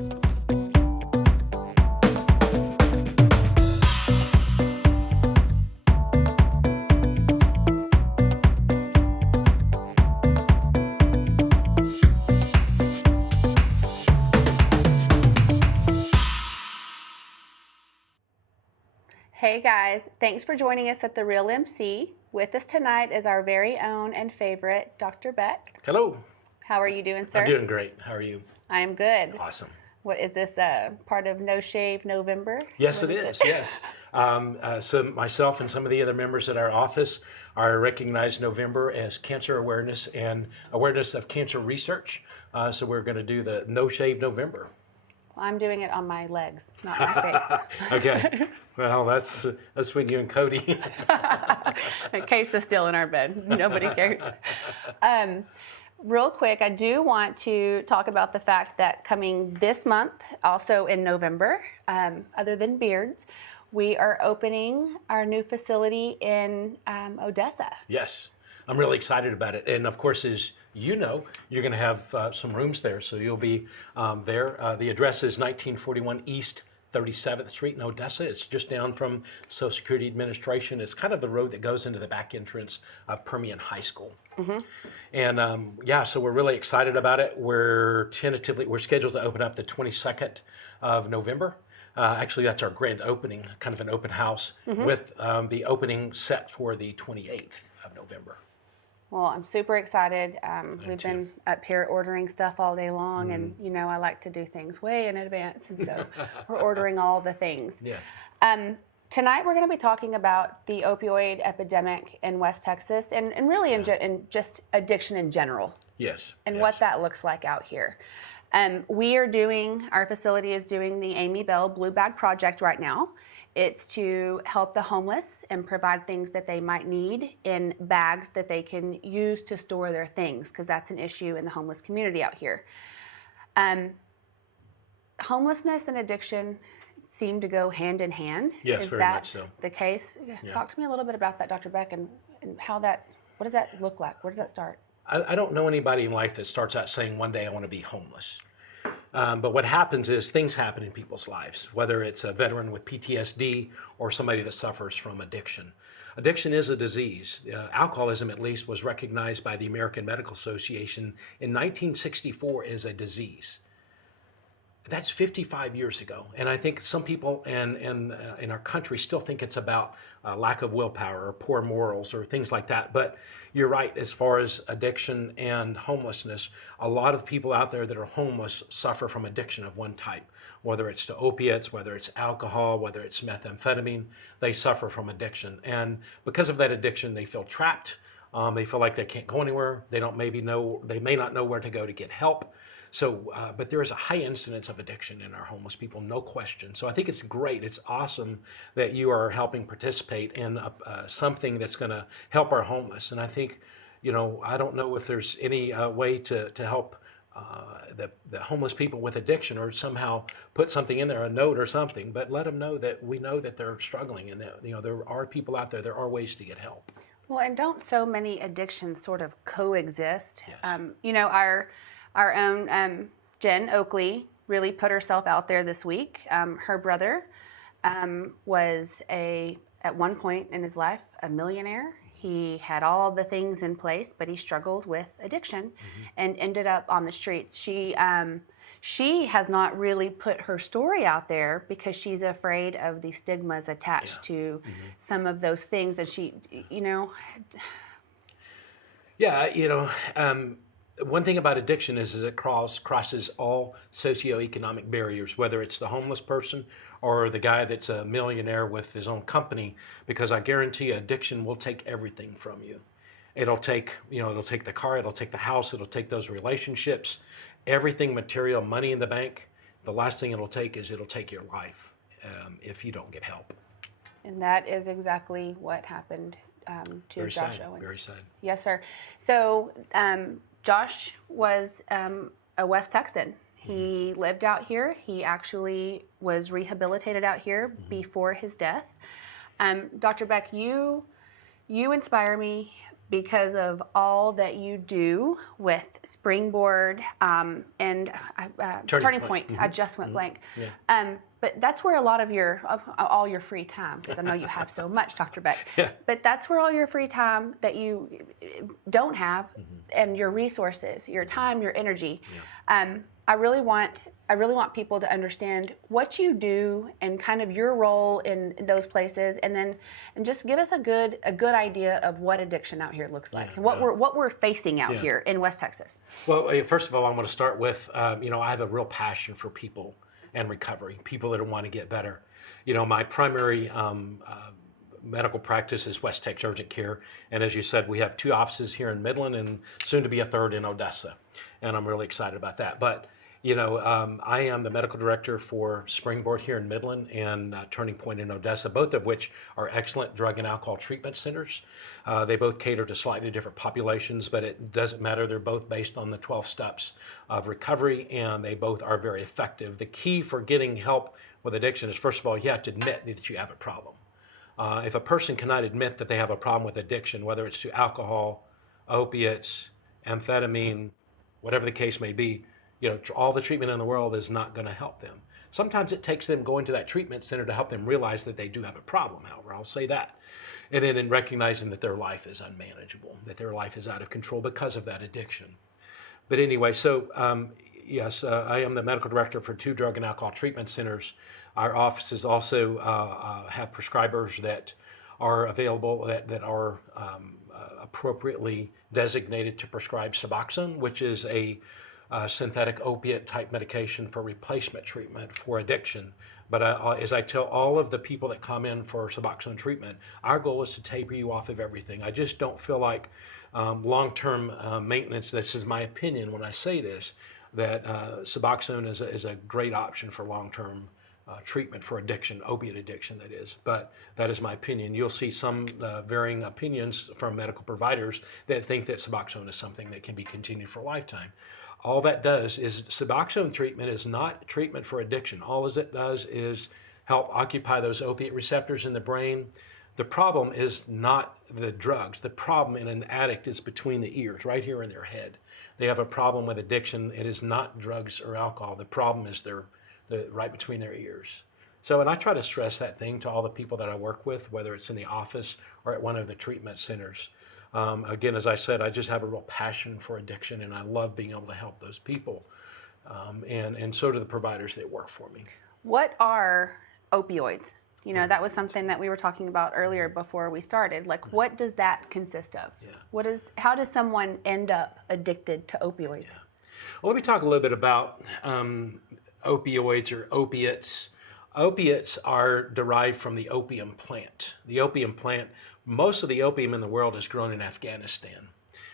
Hey guys, thanks for joining us at The Real MC. With us tonight is our very own and favorite, Dr. Beck. Hello. How are you doing, sir? I'm doing great. How are you? I am good. Awesome. What is this, part of No Shave November? Yes, it is. Yes. So myself and some of the other members at our office are recognized November as Cancer Awareness and Awareness of Cancer Research. So we're going to do the No Shave November. Well, I'm doing it on my legs, not my face. Okay. Well, that's between you and Cody. Case is still in our bed. Nobody cares. Real quick, I do want to talk about the fact that coming this month, also in November, other than beards, we are opening our new facility in Odessa. Yes. I'm really excited about it. And of course, as you know, you're going to have some rooms there. So you'll be there. The address is 1941 East 37th Street in Odessa. It's just down from Social Security Administration. It's kind of the road that goes into the back entrance of Permian High School. Mm-hmm. And yeah, so we're really excited about it. We're scheduled to open up the 22nd of November. Actually, that's our grand opening, kind of an open house, mm-hmm. with the opening set for the 28th of November. Well, I'm super excited. We've been up here ordering stuff all day long, and you know I like to do things way in advance, and so we're ordering all the things. Yeah. Tonight we're going to be talking about the opioid epidemic in West Texas, and really in just addiction in general. Yes. And what that looks like out here. Our facility is doing the Amy Bell Blue Bag Project right now. It's to help the homeless and provide things that they might need in bags that they can use to store their things, because that's an issue in the homeless community out here. Homelessness and addiction seem to go hand in hand. Yes, very much so. Is that the case? Yeah. Talk to me a little bit about that, Dr. Beck, and what does that look like? Where does that start? I don't know anybody in life that starts out saying one day I want to be homeless. But what happens is things happen in people's lives, whether it's a veteran with PTSD or somebody that suffers from addiction. Addiction is a disease. Alcoholism, at least, was recognized by the American Medical Association in 1964 as a disease. That's 55 years ago. And I think some people in our country still think it's about lack of willpower or poor morals or things like that. But you're right, as far as addiction and homelessness, a lot of people out there that are homeless suffer from addiction of one type, whether it's to opiates, whether it's alcohol, whether it's methamphetamine, they suffer from addiction. And because of that addiction, they feel trapped. They feel like they can't go anywhere. They may not know where to go to get help. So, but there is a high incidence of addiction in our homeless people, no question. So I think it's great. It's awesome that you are helping participate in something that's going to help our homeless. And I think, I don't know if there's any way to help the homeless people with addiction, or somehow put something in there, a note or something, but let them know that we know that they're struggling, and that, there are people out there are ways to get help. Well, and don't so many addictions sort of coexist? Yes. Our own Jen Oakley really put herself out there this week. Her brother was at one point in his life, a millionaire. He had all the things in place, but he struggled with addiction and ended up on the streets. She has not really put her story out there because she's afraid of the stigmas attached to some of those things. And she, one thing about addiction is it crosses all socioeconomic barriers, whether it's the homeless person or the guy that's a millionaire with his own company, because I guarantee you addiction will take everything from you. It'll take the car, it'll take the house, it'll take those relationships, everything material, money in the bank. The last thing it'll take your life if you don't get help. And that is exactly what happened to Very Josh sad. Owens. Very sad. Yes, sir. So Josh was a West Texan. He lived out here. He actually was rehabilitated out here before his death. Dr. Beck, you inspire me because of all that you do with Springboard and Turning Point. Mm-hmm. I just went blank. Yeah. But that's where a lot of all your free time, because I know you have so much, Dr. Beck. Yeah. But that's where all your free time that you don't have, and your resources, your time, your energy. Yeah. I really want people to understand what you do and kind of your role in those places, and just give us a good idea of what addiction out here looks like, and what we're facing out here in West Texas. Well, first of all, I'm going to start with I have a real passion for people and recovery, people that want to get better. My primary medical practice is West Texas Urgent Care, and as you said, we have 2 offices here in Midland and soon to be a 3rd in Odessa, and I'm really excited about that. But I am the medical director for Springboard here in Midland and Turning Point in Odessa, both of which are excellent drug and alcohol treatment centers. They both cater to slightly different populations, but it doesn't matter. They're both based on the 12 steps of recovery, and they both are very effective. The key for getting help with addiction is, first of all, you have to admit that you have a problem. If a person cannot admit that they have a problem with addiction, whether it's to alcohol, opiates, amphetamine, whatever the case may be, all the treatment in the world is not going to help them. Sometimes it takes them going to that treatment center to help them realize that they do have a problem, however, I'll say that. And then in recognizing that their life is unmanageable, that their life is out of control because of that addiction. But anyway, so yes, I am the medical director for 2 drug and alcohol treatment centers. Our offices also have prescribers that are available that are appropriately designated to prescribe Suboxone, which is a synthetic opiate type medication for replacement treatment for addiction. But as I tell all of the people that come in for Suboxone treatment, our goal is to taper you off of everything. I just don't feel like long-term maintenance, this is my opinion when I say this, that Suboxone is a great option for long-term treatment for addiction, opiate addiction that is. But that is my opinion. You'll see some varying opinions from medical providers that think that Suboxone is something that can be continued for a lifetime. All that does is, Suboxone treatment is not treatment for addiction. All it does is help occupy those opiate receptors in the brain. The problem is not the drugs. The problem in an addict is between the ears, right here in their head. They have a problem with addiction. It is not drugs or alcohol. The problem is right between their ears. So, and I try to stress that thing to all the people that I work with, whether it's in the office or at one of the treatment centers. Again, as I said, I just have a real passion for addiction, and I love being able to help those people. And so do the providers that work for me. What are opioids? That was something that we were talking about earlier before we started. Like, what does that consist of? Yeah. How does someone end up addicted to opioids? Yeah. Well, let me talk a little bit about opioids or opiates. Opiates are derived from the opium plant. The opium plant, most of the opium in the world is grown in Afghanistan.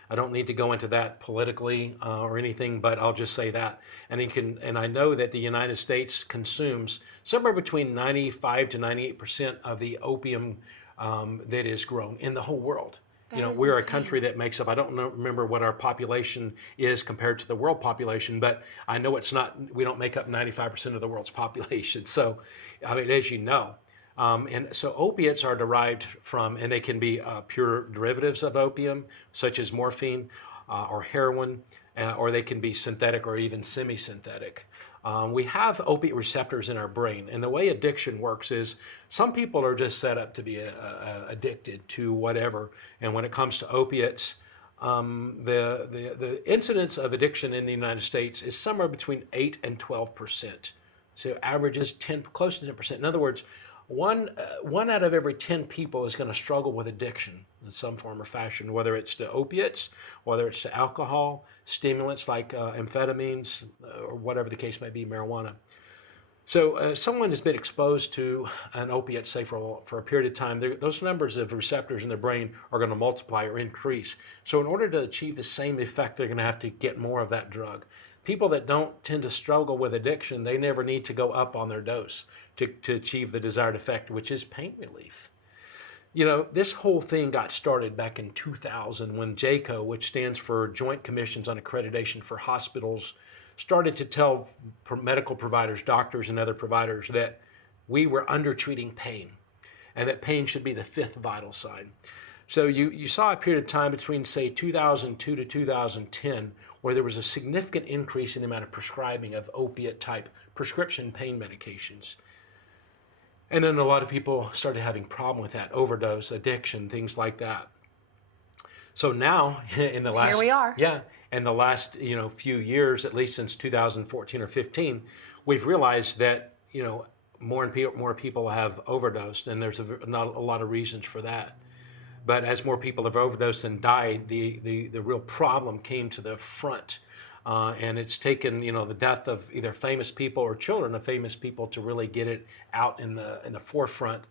I don't need to go into that politically or anything, but I'll just say that. And I know that the United States consumes somewhere between 95 to 98% of the opium that is grown in the whole world. We're a country that makes up, I don't remember what our population is compared to the world population, but I know we don't make up 95% of the world's population. So, as you know, and so opiates are derived from, and they can be pure derivatives of opium, such as morphine or heroin, or they can be synthetic or even semi-synthetic. We have opiate receptors in our brain, and the way addiction works is some people are just set up to be addicted to whatever. And when it comes to opiates, the incidence of addiction in the United States is somewhere between 8 and 12%. So averages close to 10%. In other words, one out of every 10 people is going to struggle with addiction in some form or fashion, whether it's to opiates, whether it's to alcohol, stimulants like amphetamines, or whatever the case may be, marijuana. So someone has been exposed to an opiate, say for a period of time, those numbers of receptors in their brain are going to multiply or increase. So in order to achieve the same effect, they're going to have to get more of that drug. People that don't tend to struggle with addiction, they never need to go up on their dose to achieve the desired effect, which is pain relief. This whole thing got started back in 2000 when JACO, which stands for Joint Commissions on Accreditation for Hospitals, started to tell medical providers, doctors, and other providers that we were undertreating pain and that pain should be the 5th vital sign. So you saw a period of time between, say, 2002 to 2010 where there was a significant increase in the amount of prescribing of opiate-type prescription pain medications. And then a lot of people started having problem with that, overdose, addiction, things like that. So now, in the last Here we are. yeah, in the last few years, at least since 2014 or 15, we've realized that more and more people have overdosed, and there's not a lot of reasons for that. But as more people have overdosed and died, the real problem came to the front. And it's taken, the death of either famous people or children of famous people to really get it out in the forefront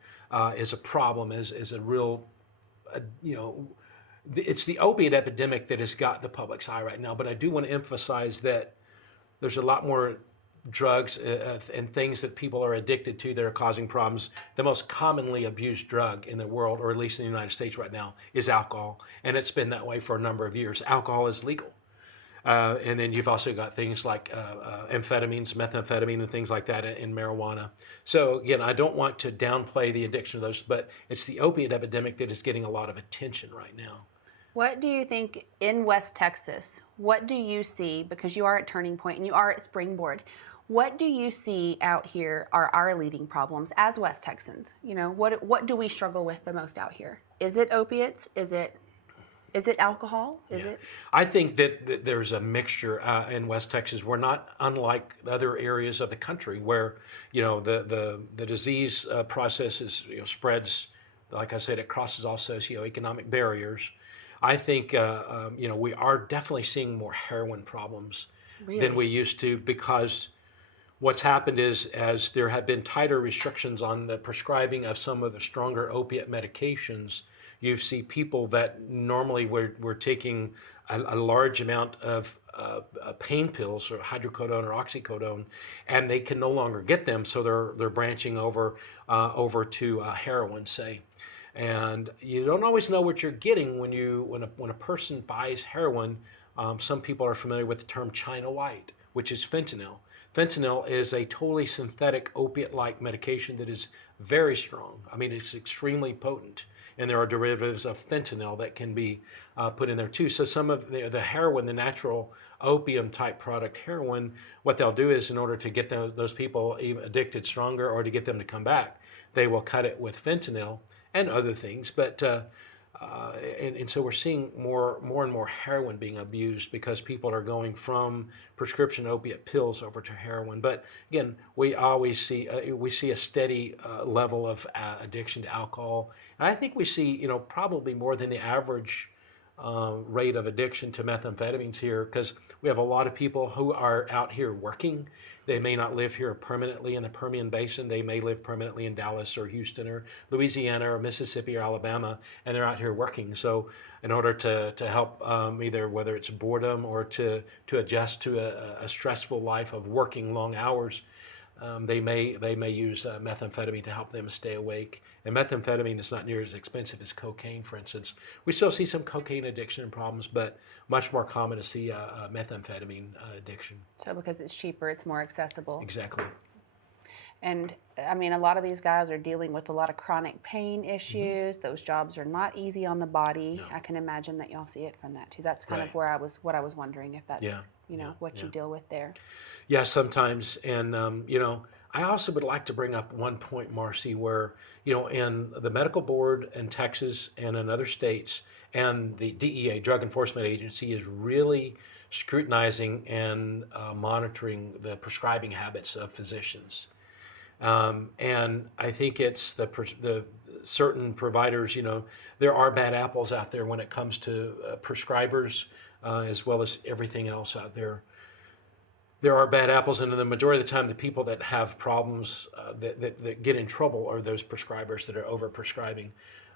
is a problem, is a real, it's the opiate epidemic that has got the public's eye right now. But I do want to emphasize that there's a lot more drugs and things that people are addicted to that are causing problems. The most commonly abused drug in the world, or at least in the United States right now, is alcohol. And it's been that way for a number of years. Alcohol is legal. And then you've also got things like amphetamines, methamphetamine, and things like that in marijuana. So again, I don't want to downplay the addiction of those, but it's the opiate epidemic that is getting a lot of attention right now. What do you think in West Texas, what do you see, because you are at Turning Point and you are at Springboard, what do you see out here are our leading problems as West Texans? What do we struggle with the most out here? Is it opiates? Is it alcohol? Is it? I think that there's a mixture in West Texas. We're not unlike other areas of the country where, the disease process spreads, like I said, it crosses all socioeconomic barriers. I think, we are definitely seeing more heroin problems than we used to, because what's happened is, as there have been tighter restrictions on the prescribing of some of the stronger opiate medications, you see people that normally were taking a large amount of pain pills, or hydrocodone or oxycodone, and they can no longer get them, so they're branching over to heroin, say. And you don't always know what you're getting when a person buys heroin. Some people are familiar with the term China White, which is fentanyl. Fentanyl is a totally synthetic opiate-like medication that is very strong. I mean, it's extremely potent, and there are derivatives of fentanyl that can be put in there too. So some of the heroin, the natural opium-type product heroin, what they'll do is, in order to get those people even addicted stronger, or to get them to come back, they will cut it with fentanyl and other things. But and so we're seeing more and more heroin being abused, because people are going from prescription opiate pills over to heroin. But again, we always see a steady level of addiction to alcohol, and I think we see probably more than the average rate of addiction to methamphetamines here, because we have a lot of people who are out here working. They may not live here permanently in the Permian Basin. They may live permanently in Dallas or Houston or Louisiana or Mississippi or Alabama, and they're out here working. So in order to help either whether it's boredom or to adjust to a stressful life of working long hours, they may use methamphetamine to help them stay awake. And methamphetamine is not near as expensive as cocaine, for instance. We still see some cocaine addiction and problems, but much more common to see methamphetamine addiction. So because it's cheaper, it's more accessible. Exactly. And I mean, a lot of these guys are dealing with a lot of chronic pain issues. Those jobs are not easy on the body. No. I can imagine that y'all see it from that too. That's kind of Right. what I was wondering, if that's what you deal with there. Yeah, sometimes. And, I also would like to bring up one point, Marcy, where, in the medical board in Texas and in other states, and the DEA, Drug Enforcement Agency, is really scrutinizing and monitoring the prescribing habits of physicians. And I think it's the certain providers, there are bad apples out there when it comes to prescribers, as well as everything else out there. There are bad apples, and the majority of the time, the people that have problems that get in trouble are those prescribers that are overprescribing.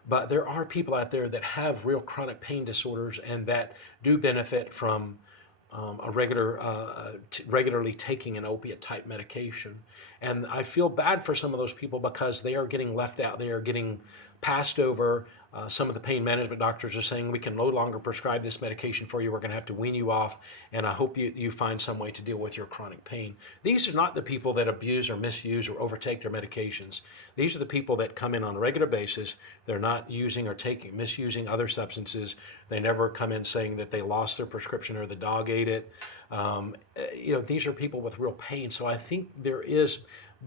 But there are people out there that have real chronic pain disorders and that do benefit from regularly taking an opiate type medication. And I feel bad for some of those people, because they are getting left out. They are getting passed over Some of the pain management doctors are saying we can no longer prescribe this medication for you. We're going to have to wean you off, and I hope you find some way to deal with your chronic pain. These are not the people that abuse or misuse or overtake their medications. These are the people that come in on a regular basis. They're not using or misusing other substances. They never come in saying that they lost their prescription or the dog ate it. These are people with real pain. So I think there is,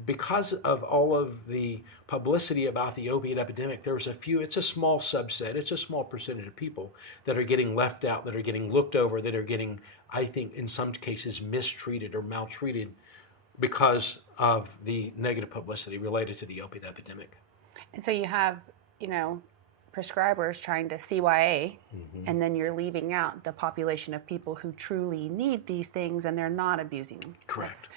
because of all of the publicity about the opiate epidemic, it's a small subset, it's a small percentage of people that are getting left out, that are getting looked over, that are getting, I think, in some cases mistreated or maltreated because of the negative publicity related to the opiate epidemic. And so you have, prescribers trying to CYA, and then you're leaving out the population of people who truly need these things and they're not abusing them. Correct.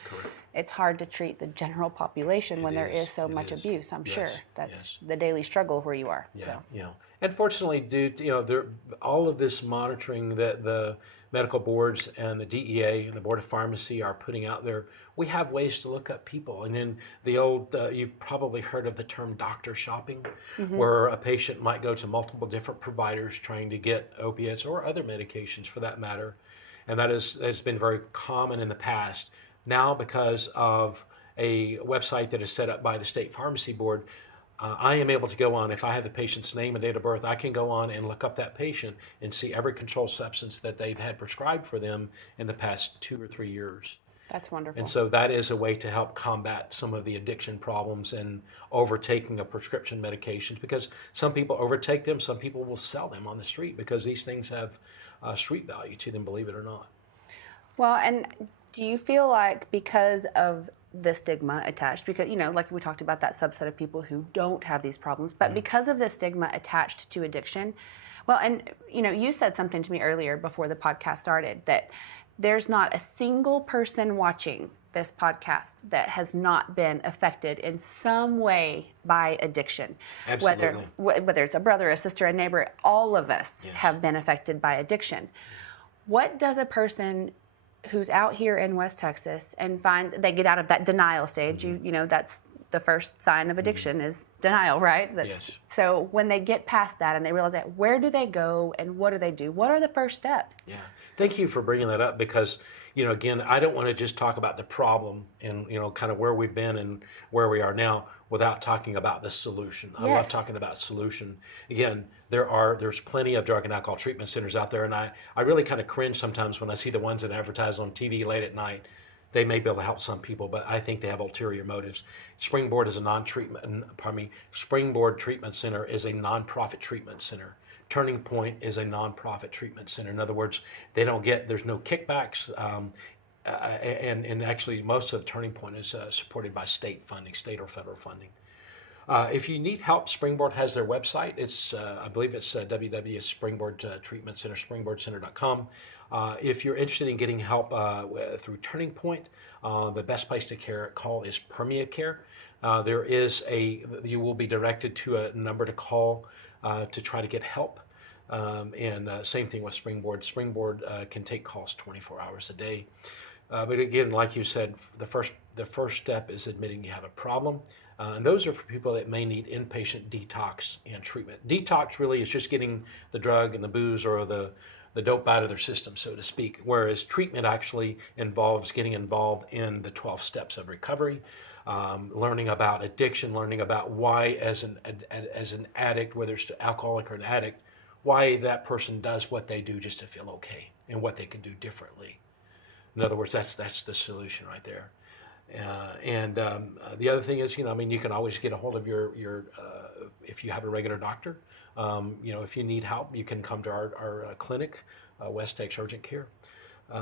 It's hard to treat the general population when there is so much abuse. I'm sure that's the daily struggle where you are. Yeah. And fortunately, due to all of this monitoring that the medical boards and the DEA and the Board of Pharmacy are putting out there, we have ways to look up people. And then the old, you've probably heard of the term doctor shopping, where a patient might go to multiple different providers trying to get opiates or other medications for that matter. And that's been very common in the past. Now, because of a website that is set up by the State Pharmacy Board, I am able to go on, if I have the patient's name and date of birth, I can go on and look up that patient and see every controlled substance that they've had prescribed for them in the past 2 or 3 years. That's wonderful. And so that is a way to help combat some of the addiction problems and overtaking of prescription medications, because some people overtake them, some people will sell them on the street because these things have street value to them, believe it or not. Well, and do you feel like because of the stigma attached, because, like we talked about that subset of people who don't have these problems, but because of the stigma attached to addiction, well, and, you said something to me earlier before the podcast started, that there's not a single person watching this podcast that has not been affected in some way by addiction. Absolutely. Whether it's a brother, a sister, a neighbor, all of us have been affected by addiction. What does a person who's out here in West Texas and they get out of that denial stage, that's the first sign of addiction is denial, right? Yes. So when they get past that and they realize that, where do they go and what do they do? What are the first steps? Yeah. Thank you for bringing that up, because, again, I don't want to just talk about the problem and, kind of where we've been and where we are now without talking about the solution. I love talking about solution. Again, there's plenty of drug and alcohol treatment centers out there, and I really kind of cringe sometimes when I see the ones that advertise on TV late at night. They may be able to help some people, but I think they have ulterior motives. Springboard Treatment Center is a nonprofit treatment center. Turning Point is a nonprofit treatment center. In other words, there's no kickbacks, and actually most of Turning Point is supported by state funding, state or federal funding. If you need help, Springboard has their website. I believe it's www.springboard treatment center, springboardcenter.com. If you're interested in getting help through Turning Point, the best place to call is Permia Care. You will be directed to a number to call to try to get help. And same thing with Springboard. Springboard can take calls 24 hours a day. But again, like you said, the first step is admitting you have a problem. And those are for people that may need inpatient detox and treatment. Detox really is just getting the drug and the booze or the dope out of their system, so to speak, whereas treatment actually involves getting involved in the 12 steps of recovery, learning about addiction, learning about why as an addict, whether it's alcoholic or an addict, why that person does what they do just to feel okay and what they can do differently. In other words, that's the solution right there. The other thing is, you can always get a hold of your if you have a regular doctor. If you need help, you can come to our clinic, West Texas Urgent Care.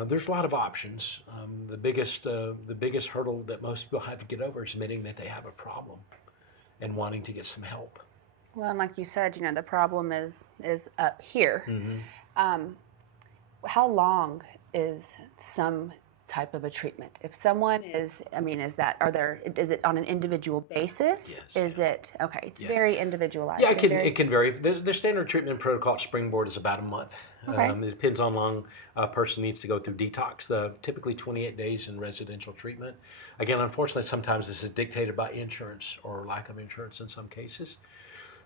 There's a lot of options. The biggest hurdle that most people have to get over is admitting that they have a problem and wanting to get some help. Well, and like you said, the problem is up here. How long is some type of a treatment? If someone is it on an individual basis? Yes. Is it, okay, it's very individualized. Yeah, it can vary. The standard treatment protocol at Springboard is about a month. Okay. It depends on how long a person needs to go through detox. Typically 28 days in residential treatment. Again, unfortunately, sometimes this is dictated by insurance or lack of insurance in some cases.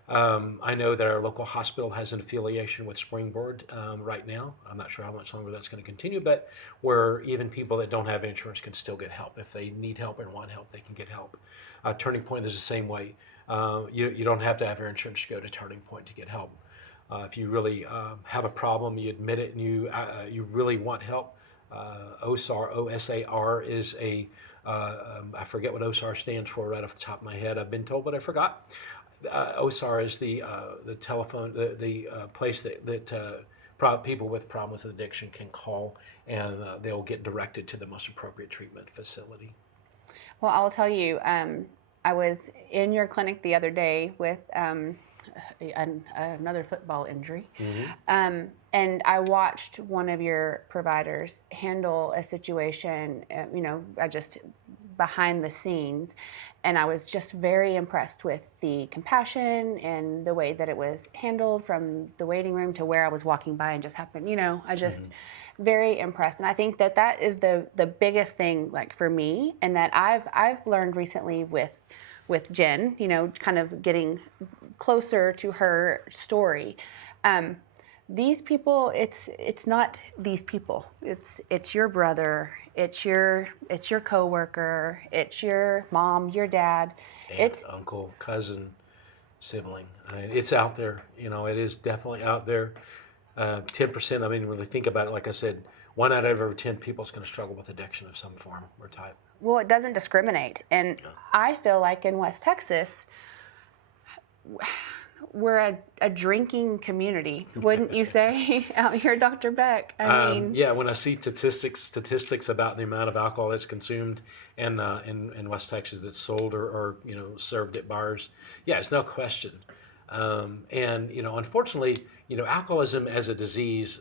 I know that our local hospital has an affiliation with Springboard right now. I'm not sure how much longer that's going to continue, but where even people that don't have insurance can still get help. If they need help and want help, they can get help. Turning Point is the same way. You don't have to have your insurance to go to Turning Point to get help. If you really have a problem, you admit it, and you really want help, OSAR, OSAR is I forget what OSAR stands for right off the top of my head. I've been told, but I forgot. OSAR is the telephone, the place that people with problems with addiction can call, and they'll get directed to the most appropriate treatment facility. Well, I'll tell you, I was in your clinic the other day with another football injury. Mm-hmm. And I watched one of your providers handle a situation, just behind the scenes. And I was just very impressed with the compassion and the way that it was handled from the waiting room to where I was walking by and just happened, I just very impressed. And I think that is the biggest thing, like, for me, and that I've learned recently with Jen, kind of getting closer to her story. These people, it's not these people. It's your brother, it's your coworker, it's your mom, your dad, Aunt, uncle, cousin, sibling. It's out there. It is definitely out there. 10%. I mean, really think about it. Like I said, 1 out of every 10 people is going to struggle with addiction of some form or type. Well, it doesn't discriminate, and I feel like in West Texas, we're a drinking community, wouldn't you say, out here, Dr. Beck? I mean, yeah. When I see statistics about the amount of alcohol that's consumed in West Texas that's sold or served at bars, yeah, it's no question. And unfortunately, alcoholism as a disease,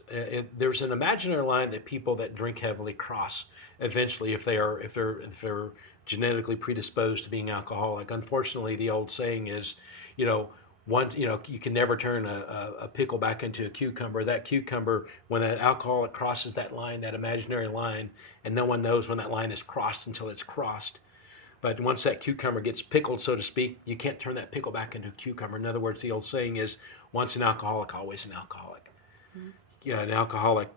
there's an imaginary line that people that drink heavily cross eventually if they're genetically predisposed to being alcoholic. Unfortunately, the old saying is, you can never turn a pickle back into a cucumber. That cucumber, when that alcoholic crosses that line, that imaginary line, and no one knows when that line is crossed until it's crossed. But once that cucumber gets pickled, so to speak, you can't turn that pickle back into a cucumber. In other words, the old saying is, once an alcoholic, always an alcoholic. Mm-hmm. Yeah, an alcoholic,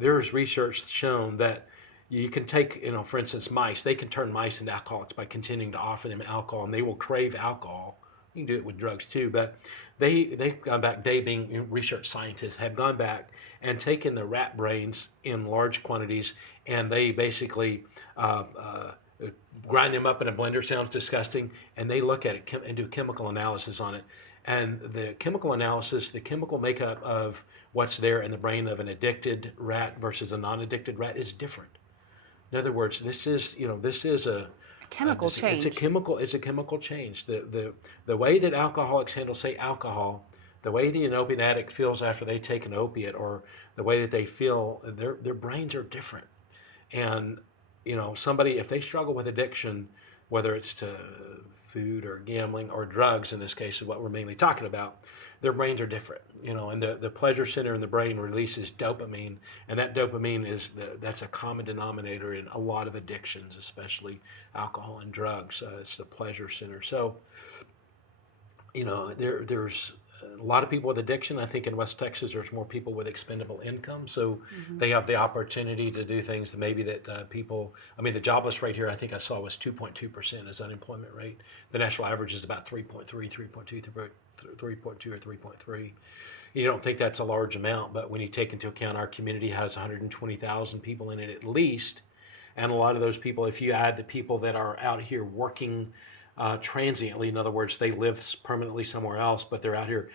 there's research shown that you can take, for instance, mice. They can turn mice into alcoholics by continuing to offer them alcohol, and they will crave alcohol. You can do it with drugs too, but they've gone back, they being research scientists, have gone back and taken the rat brains in large quantities, and they basically grind them up in a blender. Sounds disgusting, and they look at it and do chemical analysis on it. And the chemical analysis, the chemical makeup of what's there in the brain of an addicted rat versus a non-addicted rat is different. In other words, this is a chemical change. It's a chemical change. The way that alcoholics handle, say, alcohol, the way the opiate addict feels after they take an opiate, or the way that they feel, their brains are different. And somebody, if they struggle with addiction, whether it's to food or gambling or drugs, in this case is what we're mainly talking about, their brains are different, and the pleasure center in the brain releases dopamine, and that dopamine that's a common denominator in a lot of addictions, especially alcohol and drugs. It's the pleasure center. So, there's a lot of people with addiction. I think in West Texas, there's more people with expendable income, so they have the opportunity to do things that maybe that people. I mean, the jobless rate here, I think I saw, was 2.2% as unemployment rate. The national average is about 3.3, 3.2, or 3.3. You don't think that's a large amount, but when you take into account our community has 120,000 people in it at least, and a lot of those people, if you add the people that are out here working transiently, in other words, they live permanently somewhere else, but they're out here.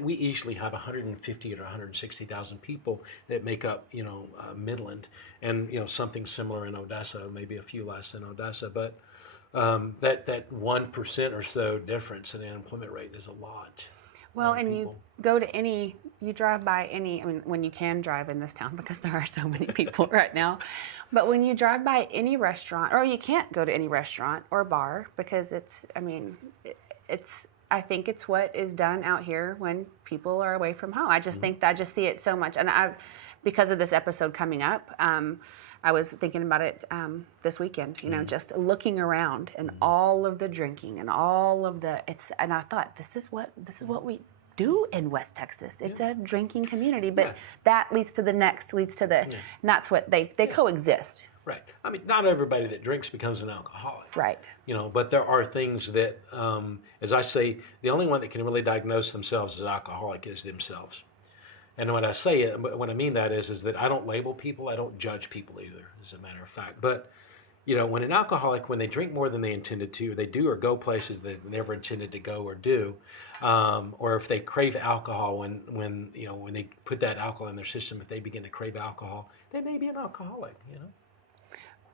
We easily have 150 to 160,000 people that make up, Midland, and something similar in Odessa, maybe a few less than Odessa, but that 1% or so difference in the unemployment rate is a lot. Well, and you drive by any, I mean, when you can drive in this town, because there are so many people right now, but when you drive by any restaurant, or you can't go to any restaurant or bar, because I think it's what is done out here when people are away from home. I just think that I just see it so much. And because of this episode coming up, I was thinking about it this weekend, just looking around and all of the drinking and all of and I thought, this is what we do in West Texas. It's a drinking community, but that leads to the next, and that's what they coexist. Right. I mean, not everybody that drinks becomes an alcoholic. Right. But there are things that, as I say, the only one that can really diagnose themselves as alcoholic is themselves. And when I mean that is that I don't label people, I don't judge people either, as a matter of fact. But, when an alcoholic, when they drink more than they intended to, they do or go places they never intended to go or do, or if they crave alcohol, when they put that alcohol in their system, if they begin to crave alcohol, they may be an alcoholic,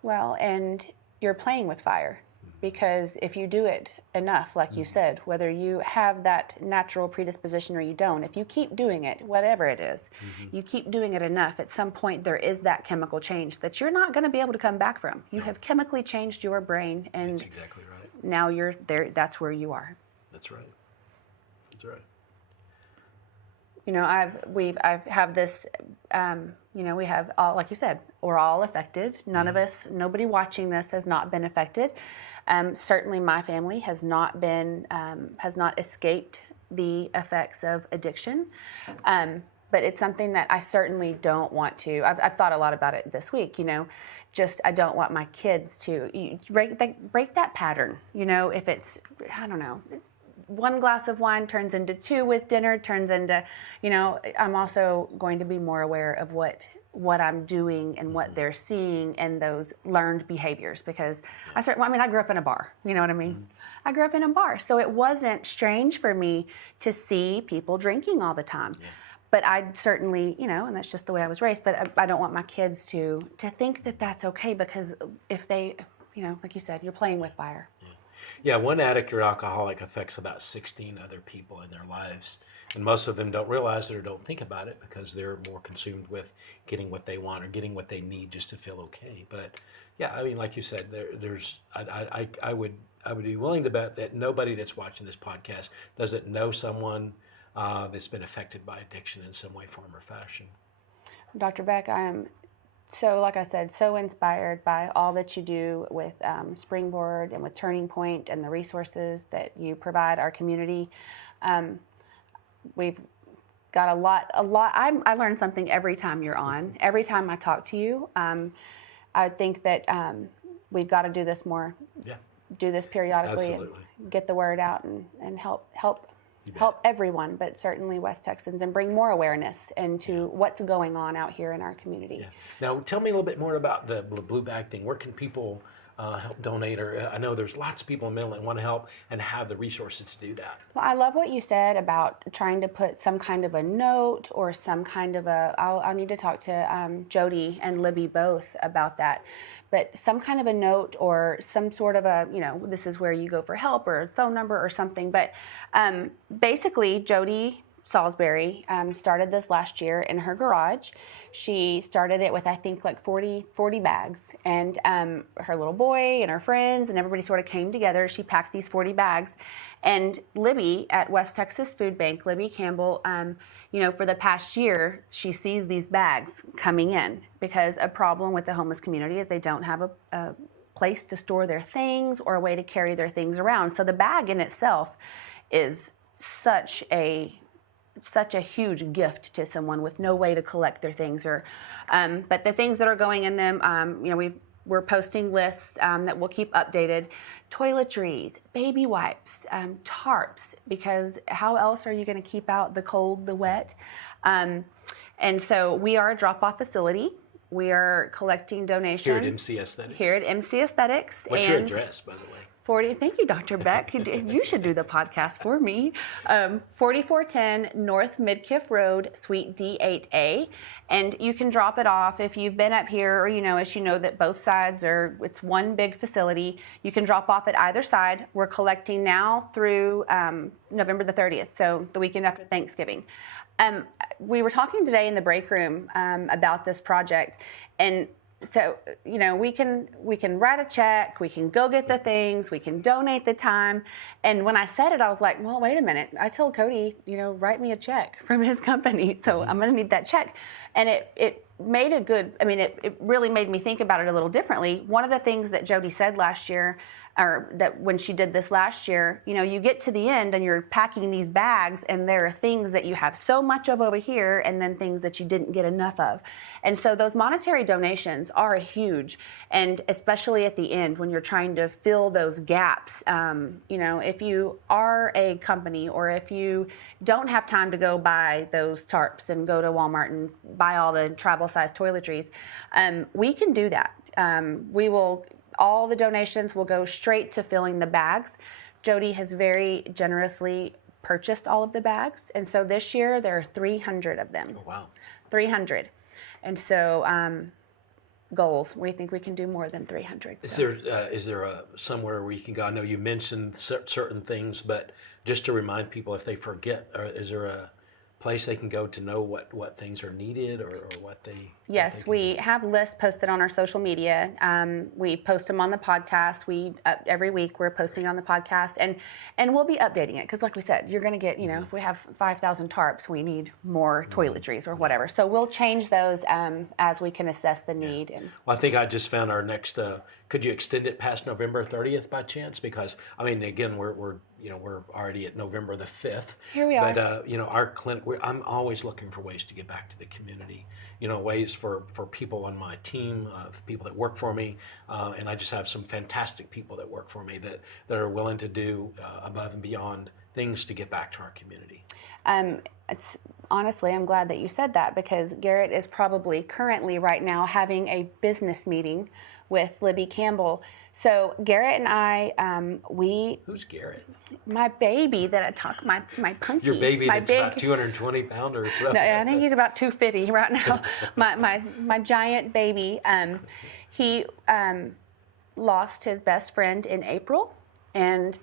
Well, and you're playing with fire, because if you do it enough, like you said, whether you have that natural predisposition or you don't, if you keep doing it, whatever it is, you keep doing it enough, at some point there is that chemical change that you're not going to be able to come back from. You have chemically changed your brain, and that's exactly right. Now you're there. That's where you are. That's right. That's right. I've have this, we have all, like you said, we're all affected. None of us, nobody watching this has not been affected. Certainly my family has not escaped the effects of addiction. But it's something that I certainly don't want to, I've thought a lot about it this week, I don't want my kids to break that pattern, if it's, I don't know, one glass of wine turns into two with dinner, turns into, I'm also going to be more aware of what I'm doing and what they're seeing and those learned behaviors, because I grew up in a bar, you know what I mean? I grew up in a bar, so it wasn't strange for me to see people drinking all the time. But I certainly, and that's just the way I was raised, but I don't want my kids to think that that's okay, because if they, like you said, you're playing with fire. Yeah, one addict or alcoholic affects about 16 other people in their lives. And most of them don't realize it or don't think about it, because they're more consumed with getting what they want or getting what they need just to feel okay. But yeah, I mean, like you said, I would be willing to bet that nobody that's watching this podcast doesn't know someone that's been affected by addiction in some way, form, or fashion. Dr. Beck, I am like I said, so inspired by all that you do with Springboard and with Turning Point and the resources that you provide our community. We've got a lot. I learn something every time you're on. Every time I talk to you, I think that we've got to do this more. Yeah. Do this periodically. Absolutely. And get the word out and help everyone, but certainly West Texans, and bring more awareness into what's going on out here in our community. Yeah. Now, tell me a little bit more about the Blue Bag thing. Where can people help donate? Or I know there's lots of people in Midland that want to help and have the resources to do that. Well, I love what you said about trying to put some kind of a note or some kind of I'll need to talk to Jody and Libby both about that. But some kind of a note or some sort of this is where you go for help, or a phone number or something. But basically, Jody Salisbury started this last year in her garage. She started it with, I think, like 40 bags. And her little boy and her friends and everybody sort of came together. She packed these 40 bags. And Libby at West Texas Food Bank, Libby Campbell, for the past year, she sees these bags coming in, because a problem with the homeless community is they don't have a place to store their things or a way to carry their things around. So the bag in itself is such a huge gift to someone with no way to collect their things, but the things that are going in them, we're posting lists that we'll keep updated. Toiletries, baby wipes, tarps, because how else are you going to keep out the cold, the wet? And so we are a drop-off facility. We are collecting donations. Here at MC Aesthetics. Here at MC Aesthetics. What's your address, by the way? 40. Thank you, Dr. Beck. You should do the podcast for me. 4410 North Midkiff Road, Suite D8A. And you can drop it off if you've been up here, or as you know that both sides it's one big facility. You can drop off at either side. We're collecting now through November the 30th, so the weekend after Thanksgiving. We were talking today in the break room about this project, and so, we can write a check, we can go get the things, we can donate the time. And when I said it, I was like, well, wait a minute. I told Cody, write me a check from his company. So I'm going to need that check. And it made a good, I mean, it really made me think about it a little differently. One of the things that Jody said last year, or that when she did this last year, you know, you get to the end and you're packing these bags and there are things that you have so much of over here and then things that you didn't get enough of. And so those monetary donations are huge, and especially at the end when you're trying to fill those gaps. You know, if you are a company or if you don't have time to go buy those tarps and go to Walmart and buy all the travel size toiletries, we can do that. All the donations will go straight to filling the bags. Jody has very generously purchased all of the bags, and so this year there are 300 of them. Oh, wow. 300. And so goals, we think we can do more than 300. Is there a somewhere where you can go? I know you mentioned certain things, but just to remind people if they forget, or is there a place they can go to know what things are needed or what they... Yes, we have lists posted on our social media. We post them on the podcast. Every week we're posting on the podcast, and we'll be updating it because, like we said, you're going to get, you know, if we have 5,000 tarps, we need more toiletries or whatever. So we'll change those as we can assess the need. And well, I think I just found our next. Could you extend it past November 30th by chance? Because I mean, again, we're already at November the 5th. Here we are. But you know, our clinic. I'm always looking for ways to get back to the community. You know, ways for people on my team, people that work for me, and I just have some fantastic people that work for me that are willing to do above and beyond things to get back to our community. It's honestly, I'm glad that you said that, because Garrett is probably currently right now having a business meeting with Libby Campbell. So Garrett and I, Who's Garrett? My baby that I talk, my punky. Your baby my that's about 220 pounds or so? No, I think he's about 250 right now. my giant baby. He lost his best friend in April, and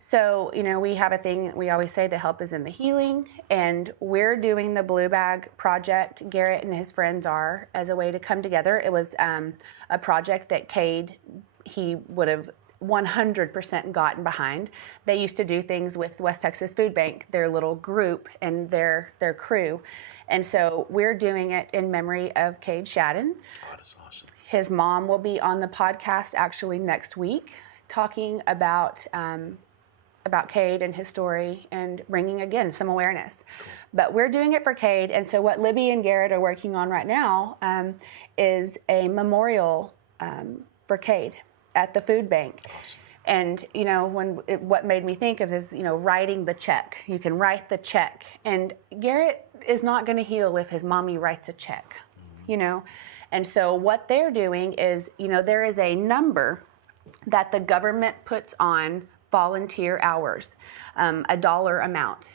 so, you know, we have a thing, we always say the help is in the healing, and we're doing the Blue Bag Project, Garrett and his friends are, as a way to come together. It was a project that Cade, he would have 100% gotten behind. They used to do things with West Texas Food Bank, their little group and their crew. And so we're doing it in memory of Cade Shadden. Oh, that's awesome. His mom will be on the podcast actually next week talking about Cade and his story and bringing, again, some awareness. Cool. But we're doing it for Cade, and so what Libby and Garrett are working on right now is a memorial for Cade at the food bank. Awesome. And, you know, what made me think of is, you know, writing the check. You can write the check, and Garrett is not going to heal if his mommy writes a check, you know. And so what they're doing is, you know, there is a number that the government puts on volunteer hours, a dollar amount.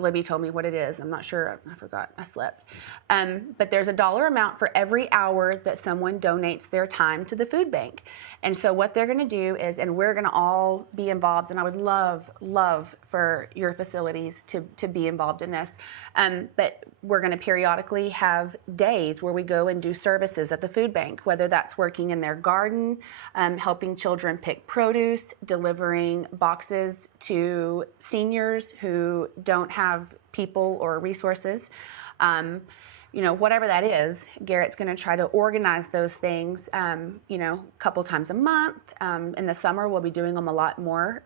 Libby told me what it is. I'm not sure. I forgot. I slept. But there's a dollar amount for every hour that someone donates their time to the food bank. And so what they're going to do is, and we're going to all be involved, and I would love for your facilities to be involved in this. But we're going to periodically have days where we go and do services at the food bank, whether that's working in their garden, helping children pick produce, delivering boxes to seniors who don't have people or resources. You know, whatever that is, Garrett's going to try to organize those things, you know, a couple times a month. In the summer, we'll be doing them a lot more.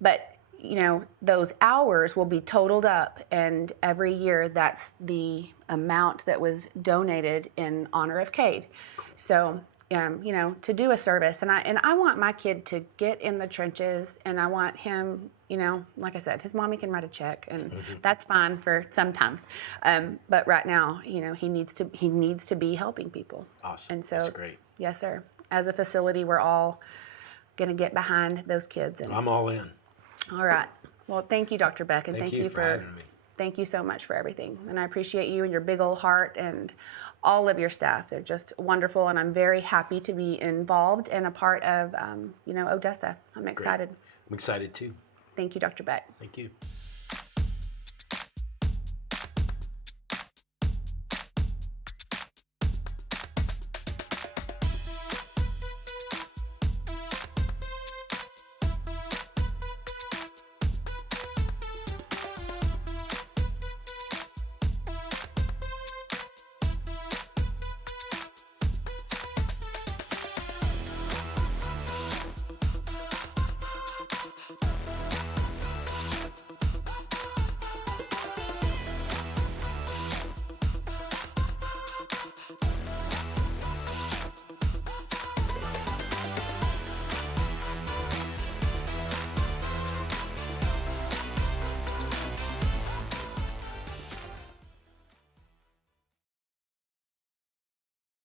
But, you know, those hours will be totaled up, and every year that's the amount that was donated in honor of Cade. So, you know, to do a service, and I want my kid to get in the trenches, and I want him, you know, like I said, his mommy can write a check, and that's fine for sometimes. But right now, you know, he needs to be helping people. Awesome. And so, that's great. Yes, sir. As a facility, we're all going to get behind those kids. And I'm all in. all right. Well, thank you, Dr. Beck, and thank you for having me. Thank you so much for everything. And I appreciate you and your big old heart and all of your staff. They're just wonderful, and I'm very happy to be involved and a part of, you know, Odessa. I'm excited. Great. I'm excited too. Thank you, Dr. Beck. Thank you.